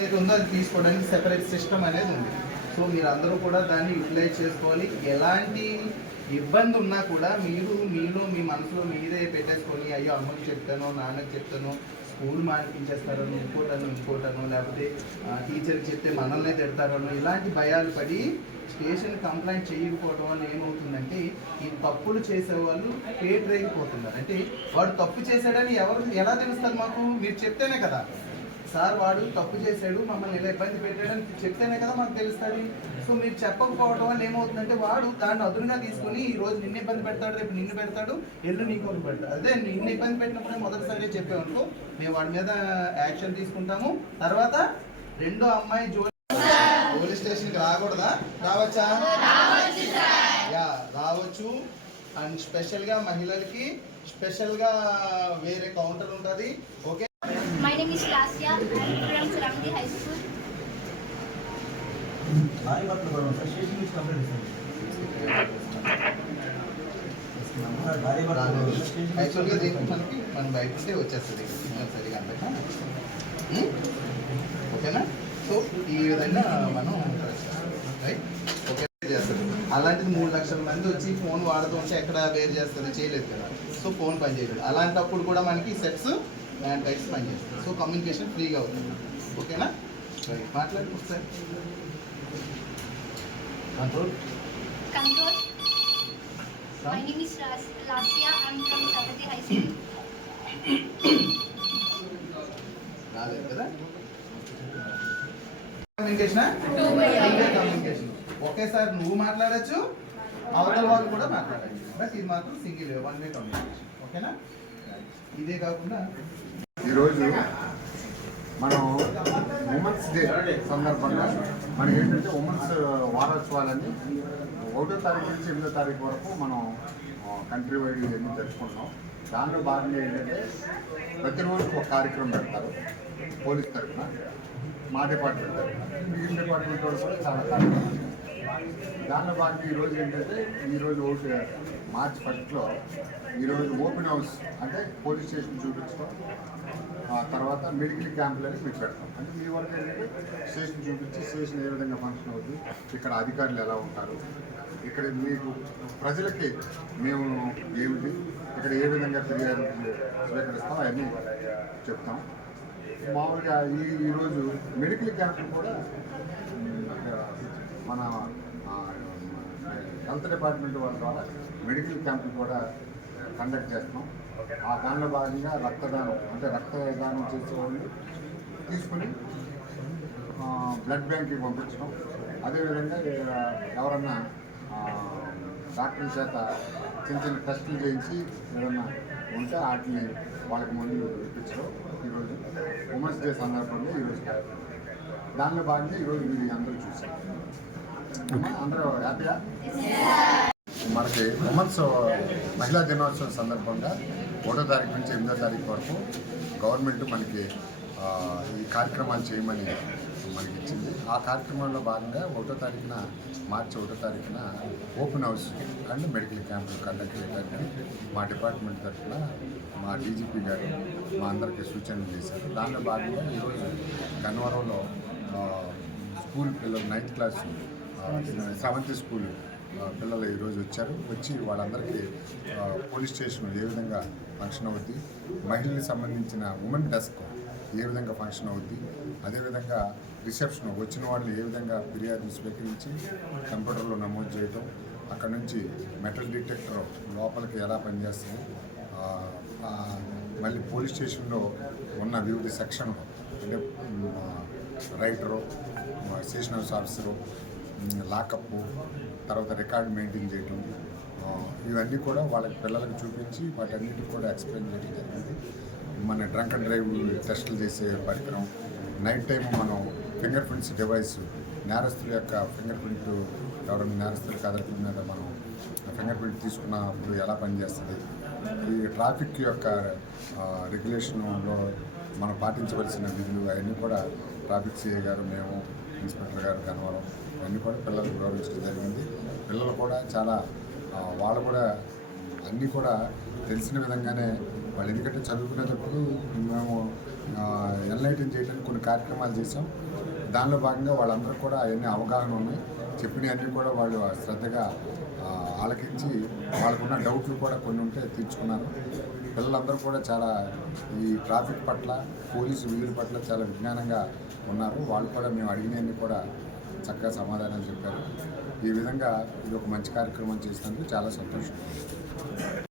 ఏది ఉందో అది తీసుకోవడానికి సెపరేట్ సిస్టమ్ అనేది ఉంది. సో మీరు అందరూ కూడా దాన్ని యూటిలైజ్ చేసుకోవాలి. ఎలాంటి ఇబ్బంది ఉన్నా కూడా మీలో మీ మనసులో మీరే పెట్టేసుకొని అయ్యో అమ్మకి చెప్తాను, నాన్నకి చెప్తాను, స్కూల్ మానిపించేస్తారను, ఇంకోటను లేకపోతే టీచర్కి చెప్తే మనల్నే తిడతారను, ఇలాంటి భయాలు పడి స్టేషన్ కంప్లైంట్ చేయకపోవడం వల్ల ఏమవుతుందంటే ఈ తప్పులు చేసేవాళ్ళు పేటరేగిపోతున్నారు. అంటే వాడు తప్పు చేశాడని ఎలా తెలుస్తుంది మాకు? మీరు చెప్తేనే కదా సార్ వాడు తప్పు చేశాడు, మమ్మల్ని ఇలా ఇబ్బంది పెట్టాడని చెప్తేనే కదా మాకు తెలుస్తుంది. సో మీరు చెప్పకపోవడం వల్ల ఏమవుతుందంటే వాడు దాన్ని అదునుగా తీసుకుని ఈ రోజు నిన్ను ఇబ్బంది పెడతాడు, రేపు నిన్ను పెడతాడు, ఎల్లు నీకు పెడతాడు. అదే నిన్ను ఇబ్బంది పెట్టినప్పుడే మొదటిసారి చెప్పామనుకో మేము వాడి మీద యాక్షన్ తీసుకుంటాము. తర్వాత రెండో అమ్మాయి పోలీస్ స్టేషన్కి రాకూడదా? రావచ్చా? యా రావచ్చు. అండ్ స్పెషల్గా మహిళలకి స్పెషల్గా వేరే కౌంటర్ ఉంటుంది. Okay. My name is Lasya. I'm from Saramdi High School. యాక్చువల్గా దీనికి మనం బయట ఉంటే వచ్చేస్తుంది సిగ్నల్ సరిగా అంతగా. ఓకేనా? సో ఈ విధంగా మనం రైట్ ఓకే చేస్తుంది. అలాంటిది 3 లక్షల మంది వచ్చి ఫోన్ వాడుతూ ఉంటే ఎక్కడ వేరు చేస్తుంది? చేయలేదు కదా. సో ఫోన్ పనిచేయలేదు. అలాంటప్పుడు కూడా మనకి సెట్స్ ల్యాండ్ టైప్స్ పనిచేస్తుంది. సో కమ్యూనికేషన్ ఫ్రీగా అవుతుంది. ఓకేనా? రైట్ మాట్లాడి ఒకసారి. Control. My name is Lasya. I'm from Saramdi High School. రాలేదు కదా. కమ్యూనికేషన్ ఒకేసారి నువ్వు మాట్లాడచ్చు, అవతల వాళ్ళు కూడా మాట్లాడచ్చు. బట్ ఇది మాత్రం సింగిల్ వన్ వే కమ్యూనికేషన్. ఓకేనా? ఇదే కాకుండా ఈరోజు మనం ఉమెన్స్ డే సందర్భంగా మనం ఏంటంటే ఉమెన్స్ వారోత్సవాలని 1వ తారీఖు నుంచి 8వ తారీఖు వరకు మనం కంట్రీ వైడ్ ఇవన్నీ జరుపుకుంటున్నాం. దానిలో భాగంగా ఏంటంటే ప్రతిరోజు ఒక కార్యక్రమం పెడతారు పోలీస్ తరఫున, మా డిపార్ట్మెంట్ తరఫున, మిగిలిన డిపార్ట్మెంట్ వాళ్ళు కూడా చాలా కార్యక్రమాలు. దానిలో భాగంగా ఈరోజు ఏంటంటే ఈరోజు మార్చి 1 ఈరోజు ఓపెన్ హౌస్ అంటే పోలీస్ స్టేషన్ చూపించడం, తర్వాత మెడికల్ క్యాంపులని మీకు పెడతాం. అంటే మీ వరకు ఏంటంటే స్టేషన్ చూపించి స్టేషన్ ఏ విధంగా ఫంక్షన్ అవుతుంది, ఇక్కడ అధికారులు ఎలా ఉంటారు, ఇక్కడ మీకు ప్రజలకి మేము ఏమిటి, ఇక్కడ ఏ విధంగా ఫిర్యాదు స్వీకరిస్తాం అవన్నీ చెప్తాం. మామూలుగా ఈరోజు మెడికల్ క్యాంపులు కూడా మన హెల్త్ డిపార్ట్మెంట్ వాళ్ళ ద్వారా మెడికల్ క్యాంపులు కూడా కండక్ట్ చేస్తున్నాం. ఆ దానిలో భాగంగా రక్తదానం అంటే రక్తదానం చేసేవాళ్ళు తీసుకుని బ్లడ్ బ్యాంక్కి పంపించడం, అదేవిధంగా ఎవరన్నా డాక్టర్ చేత చిన్న టెస్టులు చేయించి ఏదన్నా ఉంటే వాటిని వాళ్ళకి ముందు ఇప్పించడం ఈరోజు ఉమెన్స్ డే సందర్భంగా ఈరోజు దానిలో భాగంగా ఈరోజు మీరు అందరూ చూసారు. అందరూ హ్యాపీయా? మనకి ఉమెన్స్ మహిళా దినోత్సవం సందర్భంగా 1వ తారీఖు నుంచి 8వ తారీఖు వరకు గవర్నమెంట్ మనకి ఈ కార్యక్రమాలు చేయమని మనకి ఇచ్చింది. ఆ కార్యక్రమంలో భాగంగా 1వ తారీఖున మార్చి 1వ తారీఖున ఓపెన్ హౌస్ అండ్ మెడికల్ క్యాంపులు కండక్ట్ చేయడానికి మా డిపార్ట్మెంట్ తరఫున మా డీజీపీ గారు మా అందరికీ సూచనలు చేశారు. దానిలో భాగంగా ఈరోజు గన్నవరంలో స్కూల్ పిల్లలు 9th క్లాస్ 7th స్కూల్ పిల్లలు ఈరోజు వచ్చి వాళ్ళందరికీ పోలీస్ స్టేషన్ ఏ విధంగా ఫంక్షన్ అవుద్ది, మహిళలకు సంబంధించిన ఉమెన్ డెస్క్ ఏ విధంగా ఫంక్షన్ అవుద్ది, అదేవిధంగా రిసెప్షన్ వచ్చిన వాళ్ళని ఏ విధంగా ఫిర్యాదు స్వీకరించి కంప్యూటర్లో నమోదు చేయడం, అక్కడ నుంచి మెటల్ డిటెక్టర్ లోపలికి ఎలా పనిచేస్తుంది, మళ్ళీ పోలీస్ స్టేషన్లో ఉన్న వివిధ సెక్షన్లు అంటే writer, station house officer, lockup, తర్వాత రికార్డు మెయింటైన్ చేయడం, ఇవన్నీ కూడా వాళ్ళకి పిల్లలకు చూపించి వాటన్నిటికి కూడా ఎక్స్ప్లెయిన్ చేయడం జరిగింది. మన డ్రంక్ అండ్ డ్రైవ్ టెస్టులు చేసే పరికరం, నైట్ టైం మనం ఫింగర్ ప్రింట్స్ డివైస్, నేరస్తుల యొక్క ఫింగర్ ప్రింట్ ఎవరైనా నేరస్తుల కదలికల మీద మనం ఫింగర్ ప్రింట్ తీసుకున్నప్పుడు ఎలా పనిచేస్తుంది, ఈ ట్రాఫిక్ యొక్క రెగ్యులేషన్లో మనం పాటించవలసిన విధులు అవన్నీ కూడా ట్రాఫిక్ సిఐ గారు, మేము ఇన్స్పెక్టర్ గారు గన్నవరం ఇవన్నీ కూడా పిల్లలకు గౌరవించడం జరిగింది. పిల్లలు కూడా చాలా వాళ్ళు కూడా అన్నీ కూడా తెలిసిన విధంగానే వాళ్ళు ఎందుకంటే చదువుకునేటప్పుడు మేము ఎన్లైటన్ చేయడానికి కొన్ని కార్యక్రమాలు చేసాం. దానిలో భాగంగా వాళ్ళందరూ కూడా అవన్నీ అవగాహన ఉన్నాయి. చెప్పినవన్నీ కూడా వాళ్ళు శ్రద్ధగా ఆలకించి వాళ్ళకున్న డౌట్లు కూడా కొన్ని ఉంటే తీర్చుకున్నారు. పిల్లలందరూ కూడా చాలా ఈ ట్రాఫిక్ పట్ల, పోలీసు విధుల పట్ల చాలా విజ్ఞానంగా ఉన్నారు. వాళ్ళు కూడా మేము అడిగినవన్నీ కూడా చక్కగా సమాధానాలు చెప్పారు. ఈ విధంగా ఇది ఒక మంచి కార్యక్రమం చేసినందుకు చాలా సంతోషం.